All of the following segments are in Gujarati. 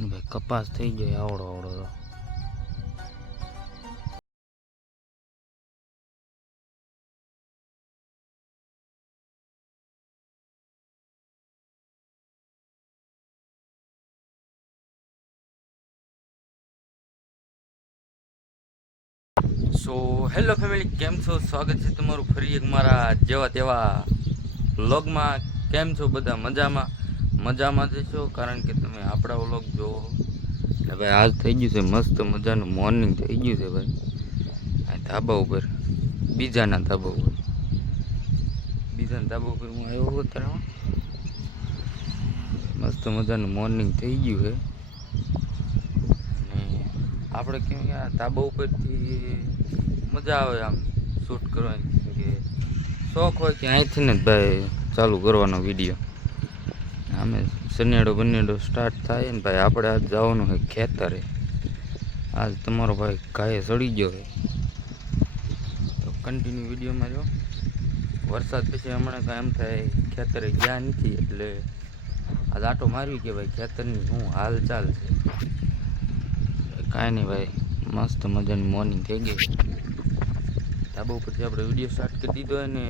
ભાઈ કપાસ થઈ જાય આવડો આવડો તો. સો હેલો ફેમિલી કેમ છો? સ્વાગત છે તમારું ફરી એક મારા જેવા તેવા બ્લોગમાં કેમ છો બધા? મજામાં? મજામાં જ છો? કારણ કે તમે આપણા વ્લોગ જોવો. એટલે ભાઈ આજ થઈ ગયું છે મસ્ત મજાનું મોર્નિંગ થઈ ગયું છે ભાઈ. આ ધાબા ઉપર. બીજાના ધાબા ઉપર. બીજાના ધાબા ઉપર હું આવ્યો હતો ત્યારે મસ્ત મજાનું મોર્નિંગ થઈ ગયું છે. અને આપણે કેમ કે આ ધાબા ઉપરથી મજા આવે આમ શૂટ કરવાની. કે શોખ હોય કે અહીંથી ને ભાઈ ચાલુ કરવાનો વીડિયો આમે સનેડો બનેડો સ્ટાર્ટ થાય ને ભાઈ આપણે આજ જવાનું હોય ખેતરે. આજ તમારો ભાઈ ગાયે સડી ગયો હોય તો કન્ટિન્યુ વિડીયોમાં જો વરસાદ પછી હમણાં કાંઈ એમ થાય ખેતરે ગયા નથી એટલે આજ આટો મારવી કે ભાઈ ખેતરની શું હાલચાલ છે? કાંઈ નહીં ભાઈ, મસ્ત મજાની મોર્નિંગ થઈ ગઈ. ધાબા ઉપરથી આપણે વીડિયો સ્ટાર્ટ કરી દીધો અને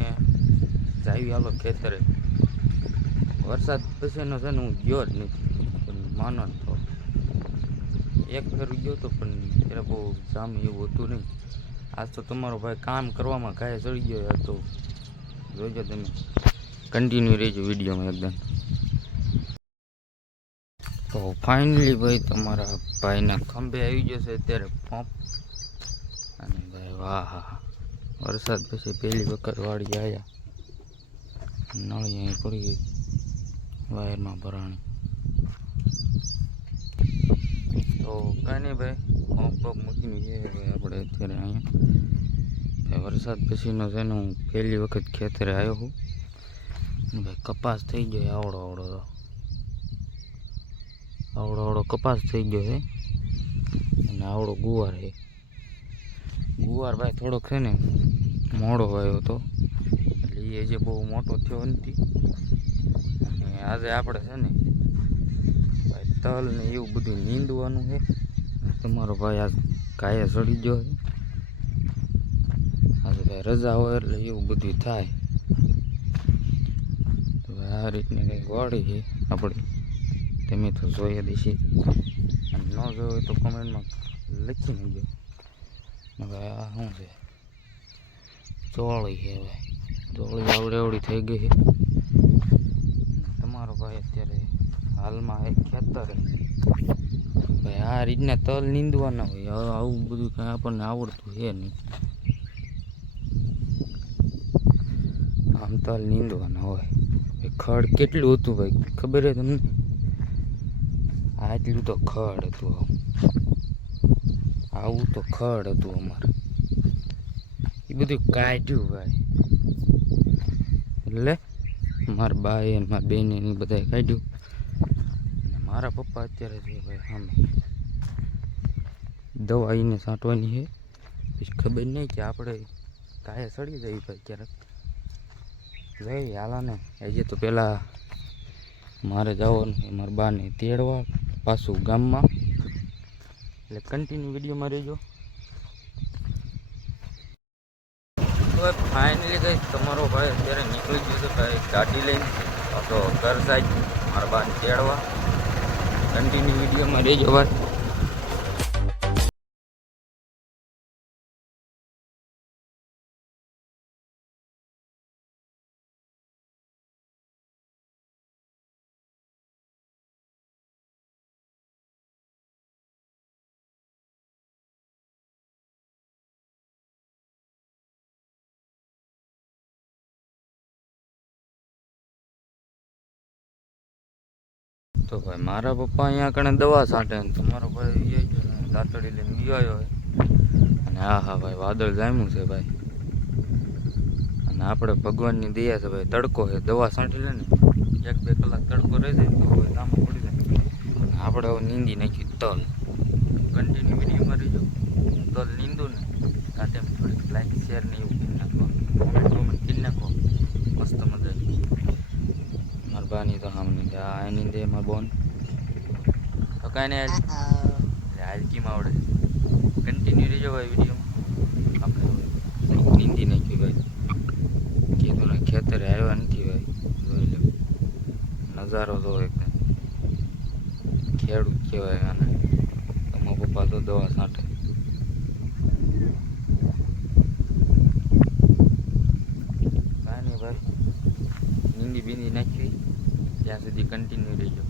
જાવી હાલો ખેતરે. વરસાદ પછીનો છે ને હું ગયો જ નથી. પણ માનો જ તો એક ફેર ગયો તો પણ ત્યારે બહુ જામ એવું હતું નહીં. આજ તો તમારો ભાઈ કામ કરવામાં કાંઈ ચડી ગયો હતો જોઈજો તમે. કન્ટિન્યુ રહેજો વિડીયોમાં એકદમ. તો ફાઇનલી ભાઈ તમારા ભાઈના ખંભે આવી જશે અત્યારે પંપ. અને ભાઈ વાહ વરસાદ પછી પહેલી વખત વાળી આવ્યા નળી અહીં પડી ગઈ. વાયરમાં ભરાણી. તો કાંઈ નહીં ભાઈ પંપ પંપ મૂકીને જઈએ આપણે અત્યારે અહીંયા. ભાઈ વરસાદ પછીનો છે ને હું પહેલી વખત ખેતરે આવ્યો છું. ભાઈ કપાસ થઈ ગયો આવડો આવડો તો. આવડો આવડો કપાસ થઈ ગયો છે. અને આવડો ગુવાર છે. ગુવાર ભાઈ થોડોક છે ને મોડો આવ્યો હતો એટલે એ જે બહુ મોટો થયો નથી. આજે આપણે છે ને ભાઈ તલ ને એવું બધું નીંદવાનું છે. તમારો ભાઈ આજે કાયા ચડી ગયો આજે ભાઈ રજા હોય એટલે એવું બધું થાય. ભાઈ આ રીતની કંઈક વાળી છે આપણે. તમે તો જોઈએ દેશે અને ન જોયું હોય તો કોમેન્ટમાં લખી નાખજો હવે આ શું છે? ચોળી છે હવે ચોળી આવડે આવડી થઈ ગઈ છે. ભાઈ અત્યારે હાલમાં એક ખેતર ભાઈ, આ રીતના તલ નીંદવાના હોય. આવું બધું કાંઈ આપણને આવડતું છે નહીં. આમ તલ નીંદવાના હોય. ખડ કેટલું હતું ભાઈ? ખબર છે તમને? આટલું તો ખડ હતું આવું તો ખડ હતું અમારે. એ બધું કાઢ્યું ભાઈ. એટલે મારા બાએ અને મારા બેને ને બધાએ કાઢ્યું. અને મારા પપ્પા અત્યારે છે ભાઈ સામે. દવા એને છાંટવાની છે. પછી ખબર નહીં કે આપણે કાંઈ સડી જઈએ ભાઈ ક્યારેક. જઈ હાલા ને હજી તો પહેલાં મારે જવાનું મારા બાને તેડવા પાછું ગામમાં. એટલે કન્ટિન્યુ વિડીયોમાં રહેજો. હવે ફાઇનલી કંઈક તમારો ભાઈ અત્યારે નીકળી ગયો છે ભાઈ ગાડી લઈને? પાછો ઘર સાઈડ, મારા બાને તેડવા. કન્ટિન્યુ વિડીયોમાં રહેજો ભાઈ તો ભાઈ મારા પપ્પા અહીંયા કણે દવા છાંટે ને તમારો ભાઈ એ જ દાંતડી લઈને ગયો હોય. અને હા હા ભાઈ વાદળ જામ્યું છે ભાઈ. અને આપણે ભગવાનની દયા છે ભાઈ, તડકો છે, દવા છાંટી લે ને, એક બે કલાક તડકો રહી જાય તો કામ પડી જાય. આપણે હવે નીંદી નાખી તલ. કન્ટિન્યુ વિડીયોમાં રહીજો. તલ નીંદું ને સાથે થોડીક લાઈક શેર ને એવું કરી નાખો કોમેન્ટ કોમેન્ટ કરી નાખો. મસ્ત મજા મારા તો સામે આ એની દે મારા બોન. તો કાંઈ નહીં હાલ કેમ આવડે? કન્ટિન્યુ રહેજો ભાઈ વિડીયોમાં આપણે નીંદી નાખ્યું ભાઈ. કીધું ને ખેતરે આવ્યા નથી ભાઈ. જોઈ લો. નજારો તો એક ખેડૂત કહેવાય આને. તમારા પપ્પા તો દવા છાંટે કાંઈ નહીં ભાઈ નીંદી બીંદી નાખી ત્યાં સુધી કન્ટિન્યુ રહેજો.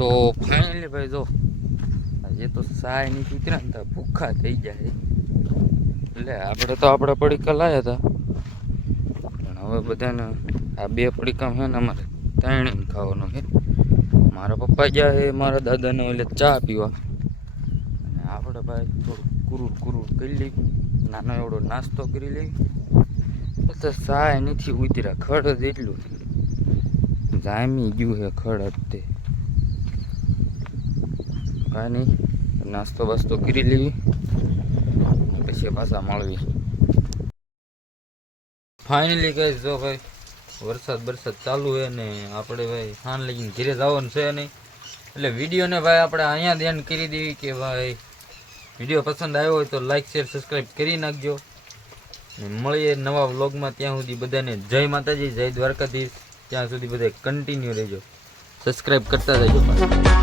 તો ફાઇનલી ભાઈ જો, આજે તો સાય નહીં ઉતર્યા ને ભૂખા થઈ જાય. એટલે આપણે તો આપણા પડીકા લાયા હતા પણ હવે બધાને આ બે પડીકા છે ને અમારે ત્રણે ખાવાનો છે. મારા પપ્પા ગયા છે, મારા દાદાને એટલે ચા પીવા. અને આપણે ભાઈ થોડું કુરુર કુરુર કરી લઈ, નાનો એવડો નાસ્તો કરી લઈ. તો સાય નથી ઉતર્યા, ખડ જ એટલું જામી ગયું છે ખડ જ તે. કાંઈ નહીં નાસ્તો બાસ્તો કરી લેવી પછી પાછા મળવી. ફાઇનલી કઈ જો ભાઈ વરસાદ વરસાદ ચાલુ છે ને આપણે ભાઈ હાન લઈને ઘરે જવાનું છે નહીં એટલે વિડીયોને ભાઈ આપણે અહીંયા ધ્યાન કરી દેવી કે ભાઈ વીડિયો પસંદ આવ્યો હોય તો લાઇક શેર સબસ્ક્રાઈબ કરી નાખજો. મળીએ નવા વ્લોગમાં ત્યાં સુધી બધાને જય માતાજી, જય દ્વારકાધીશ. ત્યાં સુધી બધા કન્ટિન્યુ રહેજો. સબસ્ક્રાઈબ કરતા જજો